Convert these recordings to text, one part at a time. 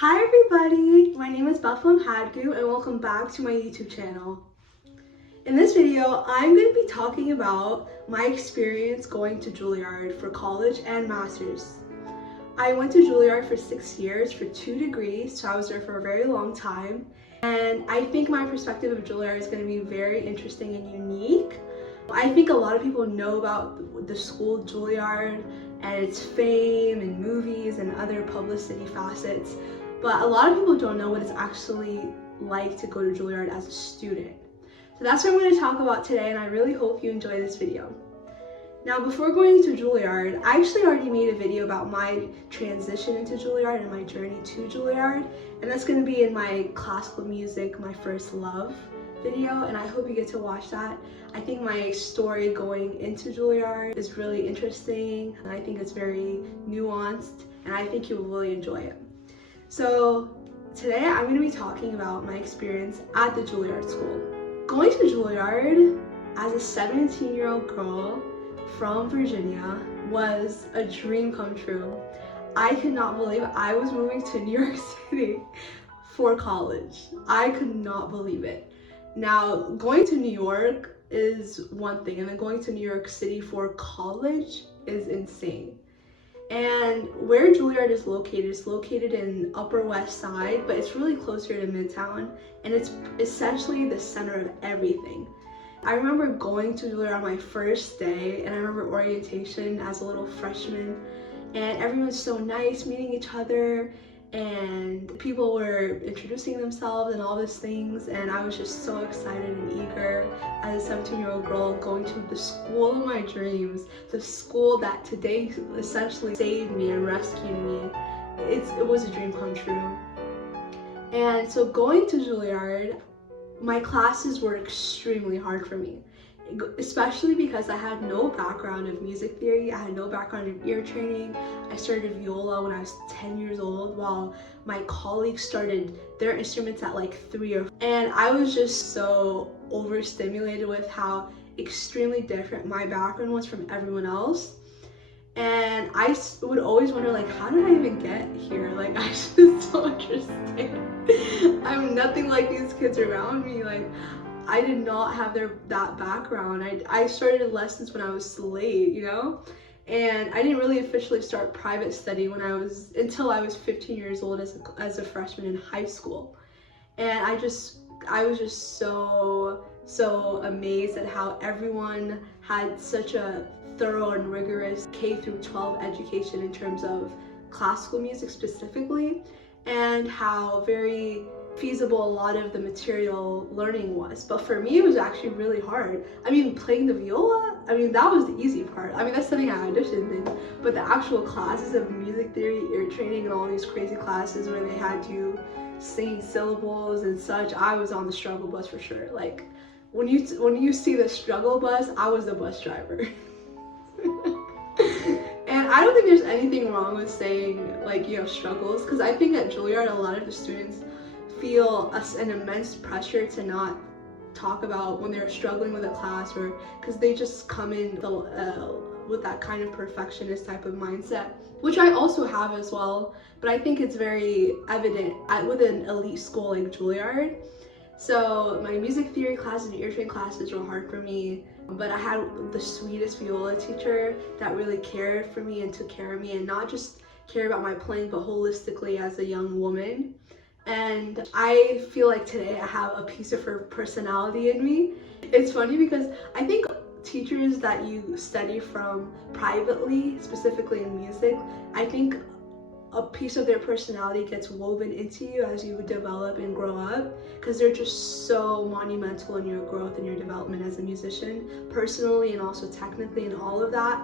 Hi everybody, my name is Bethlehem Hadgu and welcome back to my YouTube channel. In this video, I'm going to be talking about my experience going to Juilliard for college and master's. I went to Juilliard for 6 years for 2 degrees, so I was there for a very long time. And I think my perspective of Juilliard is going to be very interesting and unique. I think a lot of people know about the school Juilliard and its fame and movies and other publicity facets, but a lot of people don't know what it's actually like to go to Juilliard as a student. So that's what I'm going to talk about today, and I really hope you enjoy this video. Now, before going to Juilliard, I actually already made a video about my transition into Juilliard and my journey to Juilliard, and that's going to be in my classical music, my first love video, and I hope you get to watch that. I think my story going into Juilliard is really interesting, and I think it's very nuanced, and I think you'll really enjoy it. So today I'm going to be talking about my experience at the Juilliard School. Going to Juilliard as a 17-year-old girl from Virginia was a dream come true. I could not believe I was moving to New York City for college. I could not believe it. Now, going to New York is one thing, and then going to New York City for college is insane. And where Juilliard is located in Upper West Side, but it's really closer to Midtown, and it's essentially the center of everything. I remember going to Juilliard on my first day, and I remember orientation as a little freshman, and everyone was so nice, meeting each other, and people were introducing themselves and all these things, and I was just so excited and eager as a 17-year-old girl going to the school of my dreams, the school that today essentially saved me and rescued me. It was a dream come true. And so going to Juilliard, my classes were extremely hard for me, especially because I had no background of music theory. I had no background in ear training. I started viola when I was 10 years old, while my colleagues started their instruments at like 3 or 4. And I was just so overstimulated with how extremely different my background was from everyone else. And I would always wonder, like, how did I even get here? Like, I just don't understand. I'm nothing like these kids around me. Like, I did not have that background. I started lessons when I was late, you know? And I didn't really officially start private study until I was 15 years old as a freshman in high school. And I was just so amazed at how everyone had such a thorough and rigorous K through 12 education in terms of classical music specifically, and how very feasible a lot of the material learning was. But for me, it was actually really hard. I mean, playing the viola, that was the easy part. That's something I auditioned in, but the actual classes of music theory, ear training, and all these crazy classes where they had you sing syllables and such, I was on the struggle bus for sure. Like, when you see the struggle bus, I was the bus driver. And I don't think there's anything wrong with saying, like, you know, struggles, because I think at Juilliard a lot of the students feel an immense pressure to not talk about when they're struggling with a class, or because they just come in with that kind of perfectionist type of mindset, which I also have as well, but I think it's very evident with an elite school like Juilliard. So my music theory classes and ear training classes were hard for me, but I had the sweetest viola teacher that really cared for me and took care of me, and not just care about my playing, but holistically as a young woman. And I feel like today I have a piece of her personality in me. It's funny because I think teachers that you study from privately, specifically in music, I think a piece of their personality gets woven into you as you develop and grow up, because they're just so monumental in your growth and your development as a musician, personally and also technically, and all of that.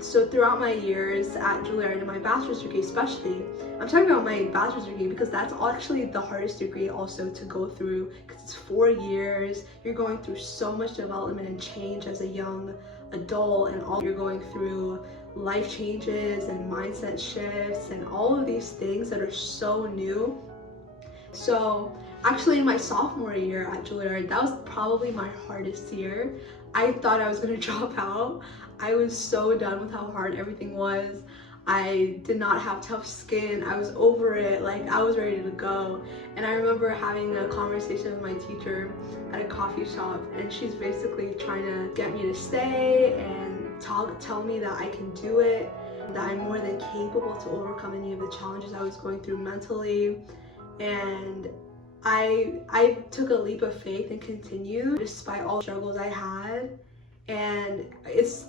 So throughout my years at Juilliard, and my bachelor's degree especially, I'm talking about my bachelor's degree because that's actually the hardest degree also to go through, because it's 4 years. You're going through so much development and change as a young adult, and you're going through life changes and mindset shifts and all of these things that are so new. So actually in my sophomore year at Juilliard, that was probably my hardest year. I thought I was going to drop out. I was so done with how hard everything was. I did not have tough skin. I was over it. Like, I was ready to go. And I remember having a conversation with my teacher at a coffee shop, and she's basically trying to get me to stay and tell me that I can do it, that I'm more than capable to overcome any of the challenges I was going through mentally. And I took a leap of faith and continued despite all the struggles I had. And it's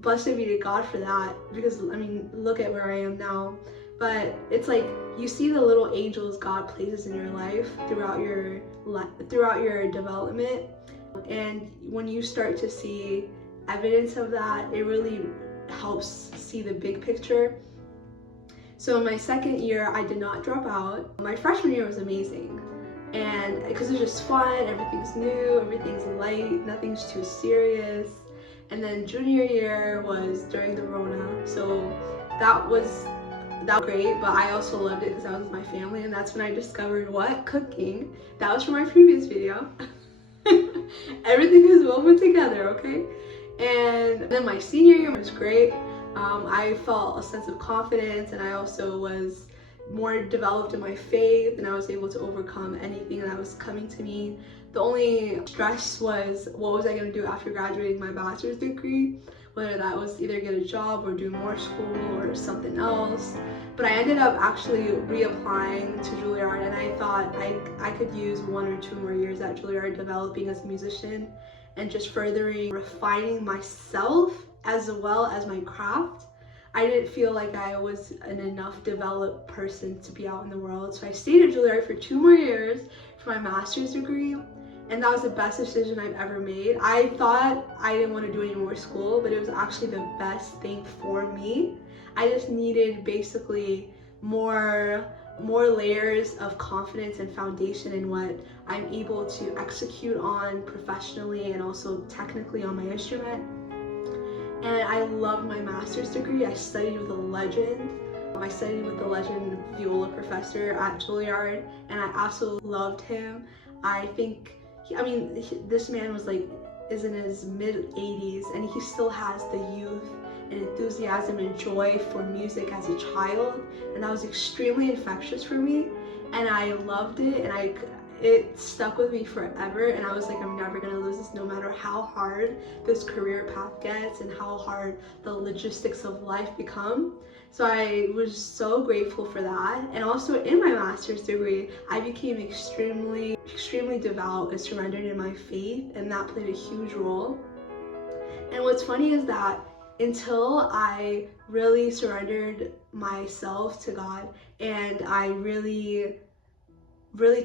blessed be to God for that, because I mean, look at where I am now. But it's like you see the little angels God places in your life throughout your development, and when you start to see evidence of that, it really helps see the big picture. So in my second year, I did not drop out. My freshman year was amazing, and because it's just fun, everything's new, everything's light, nothing's too serious. And then junior year was during the Rona, so that was great, but I also loved it because I was with my family, and that's when I discovered what? Cooking. That was from my previous video. Everything is woven together, okay? And then my senior year was great. I felt a sense of confidence, and I also was more developed in my faith, and I was able to overcome anything that was coming to me. The only stress was, what was I going to do after graduating my bachelor's degree? Whether that was either get a job or do more school or something else. But I ended up actually reapplying to Juilliard, and I thought I could use 1 or 2 more years at Juilliard developing as a musician and just furthering, refining myself as well as my craft. I didn't feel like I was an enough developed person to be out in the world. So I stayed at Juilliard for 2 more years for my master's degree, and that was the best decision I've ever made. I thought I didn't want to do any more school, but it was actually the best thing for me. I just needed basically more layers of confidence and foundation in what I'm able to execute on professionally and also technically on my instrument. And I loved my master's degree. I studied with a legend. I studied with the legend viola professor at Juilliard, and I absolutely loved him. I think, this man is in his mid-80s, and he still has the youth and enthusiasm and joy for music as a child, and that was extremely infectious for me, and I loved it, and it stuck with me forever. And I was like, I'm never gonna lose this, no matter how hard this career path gets and how hard the logistics of life become. So I was so grateful for that. And also in my master's degree, I became extremely devout and surrendered in my faith, and that played a huge role. And what's funny is that until I really surrendered myself to God, and I really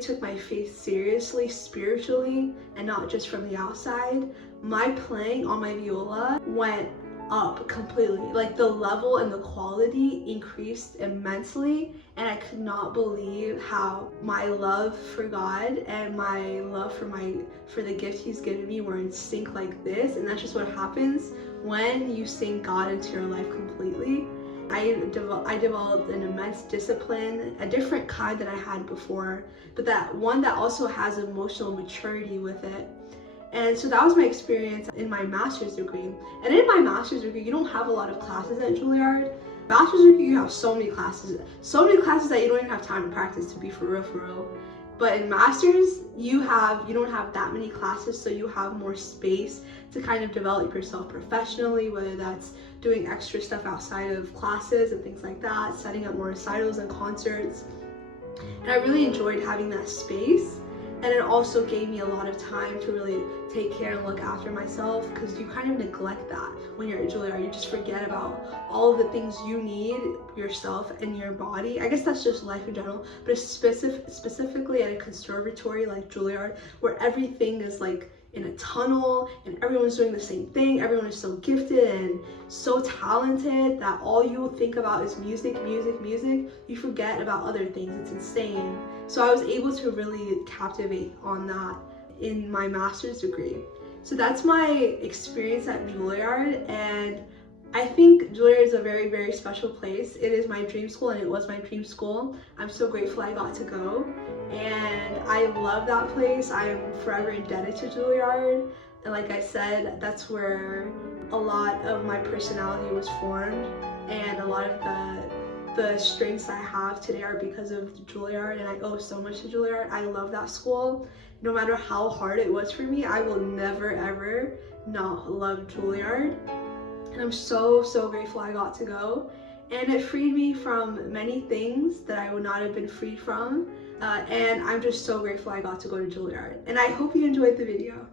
took my faith seriously spiritually and not just from the outside, my playing on my viola went up completely. Like, the level and the quality increased immensely, and I could not believe how my love for God and my love for the gift He's given me were in sync like this. And that's just what happens when you sink God into your life completely. I developed an immense discipline, a different kind than I had before, but that one that also has emotional maturity with it. And so that was my experience in my master's degree. And in my master's degree, you don't have a lot of classes at Juilliard. Bachelor's degree, you have so many classes that you don't even have time to practice, to be for real. But in master's, you don't have that many classes, so you have more space to kind of develop yourself professionally, whether that's doing extra stuff outside of classes and things like that, setting up more recitals and concerts. And I really enjoyed having that space. And it also gave me a lot of time to really take care and look after myself, because you kind of neglect that when you're at Juilliard. You just forget about all of the things you need yourself and your body. I guess that's just life in general, but specifically at a conservatory like Juilliard, where everything is like in a tunnel and everyone's doing the same thing. Everyone is so gifted and so talented that all you think about is music. You forget about other things. It's insane. So I was able to really captivate on that in my master's degree. So that's my experience at Juilliard, and I think Juilliard is a very, very special place. It is my dream school, and it was my dream school. I'm so grateful I got to go, and I love that place. I am forever indebted to Juilliard, and like I said, that's where a lot of my personality was formed. and a lot of the strengths I have today are because of Juilliard, and I owe so much to Juilliard. I love that school. No matter how hard it was for me, I will never ever not love Juilliard. And I'm so grateful I got to go. And it freed me from many things that I would not have been freed from. And I'm just so grateful I got to go to Juilliard. And I hope you enjoyed the video.